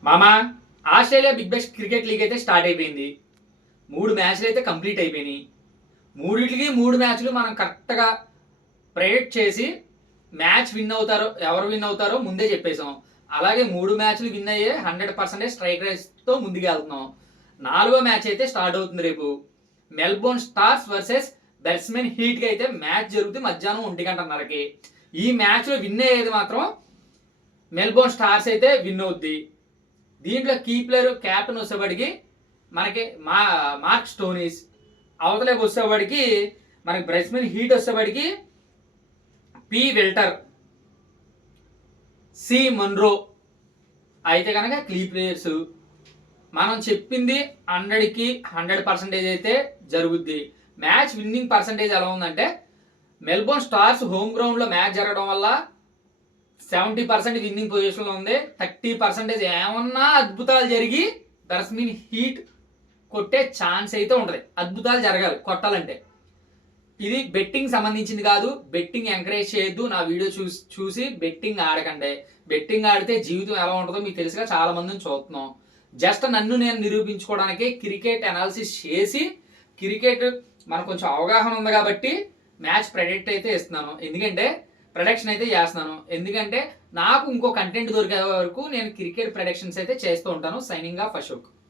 మామ, Australia big Bosch cricket league అయితే start అయిపోయింది. 3 మ్యాచ్లు అయితే కంప్లీట్ అయిపోయినాయి. మూడిటికి 3 మ్యాచ్లు మనం కరెక్ట్గా ప్రెడిక్ట్ చేసి మ్యాచ్ విన్ అవుతారో ఎవరు విన్ అవుతారో ముందే చెప్పేసాం. అలాగే 3 మ్యాచ్లు విన్ అయ్యే 100% స్ట్రైక్ రేస్తో ముందుకు వెళ్తున్నాం. 4వ మ్యాచ్ అయితే స్టార్ట్ అవుతుంది రేపు. మెల్బోర్న్ స్టార్స్ వర్సెస్ బెట్స్మెన్ హీట్కి అయితే మ్యాచ్ జరుగుతుంది మధ్యాహ్నం 1:30కి. ఈ మ్యాచ్లో విన్ అయ్యేది మాత్రం మెల్బోర్న్ స్టార్స్ అయితే విన్ అవుద్ది. దీంట్లో కీ ప్లేయర్ క్యాప్టెన్ వచ్చేవాడికి మనకి మార్క్ స్టోనీస్, అవతలకి వచ్చేవాడికి మనకి బ్రెస్మెన్ హీట్ వచ్చేవాడికి పి విల్టర్, సి మన్రో అయితే కనుక కీ ప్లేయర్స్. మనం చెప్పింది 100కి 100% అయితే జరుగుద్ది. మ్యాచ్ విన్నింగ్ పర్సంటేజ్ ఎలా ఉందంటే మెల్బోర్న్ స్టార్స్ హోమ్ గ్రౌండ్లో మ్యాచ్ జరగడం వల్ల 70% విన్నింగ్ పొజిషన్లో ఉంది. 30% ఏమన్నా అద్భుతాలు జరిగి బెట్స్మెన్ హీట్ కొట్టే ఛాన్స్ అయితే ఉంటుంది. అద్భుతాలు జరగాలి కొట్టాలంటే. ఇది బెట్టింగ్ సంబంధించింది కాదు. బెట్టింగ్ ఎంకరేజ్ చేయొద్దు. నా వీడియో చూసి బెట్టింగ్ ఆడకండి. బెట్టింగ్ ఆడితే జీవితం ఎలా ఉంటుందో మీకు తెలుసుగా, చాలా మందిని చూస్తున్నాం. జస్ట్ నన్ను నేను నిరూపించుకోవడానికి క్రికెట్ అనాలిసిస్ చేసి, క్రికెట్ మనకు కొంచెం అవగాహన ఉంది కాబట్టి మ్యాచ్ ప్రెడిక్ట్ అయితే ఇస్తున్నాను. ఎందుకంటే ప్రొడక్షన్ అయితే చేస్తున్నాను. ఎందుకంటే నాకు ఇంకో కంటెంట్ దొరికే వరకు నేను క్రికెట్ ప్రొడక్షన్స్ అయితే చేస్తూ ఉంటాను. Signing off Ashok.